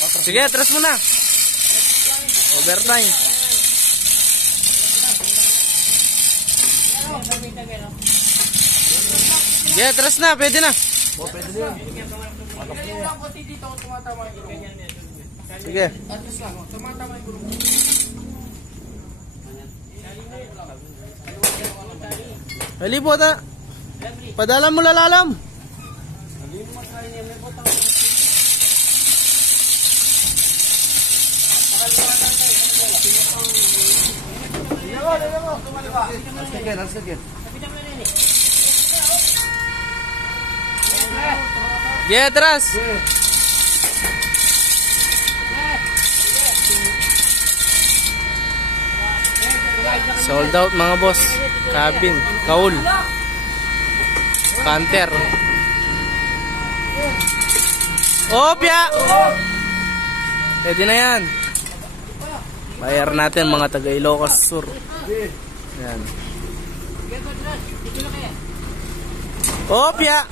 Sige, atras mo na. Overtime. Sige, atras na. Pwede na. Pwede na yun. Sige. Halipot ha. Padalam mo lalalam. Sige, atras. Sold out mga boss. Cabin, kaul, Panther. Opya! Pwede na yan. Bayar natin mga taga Ilocos Sur. Yan. Opya!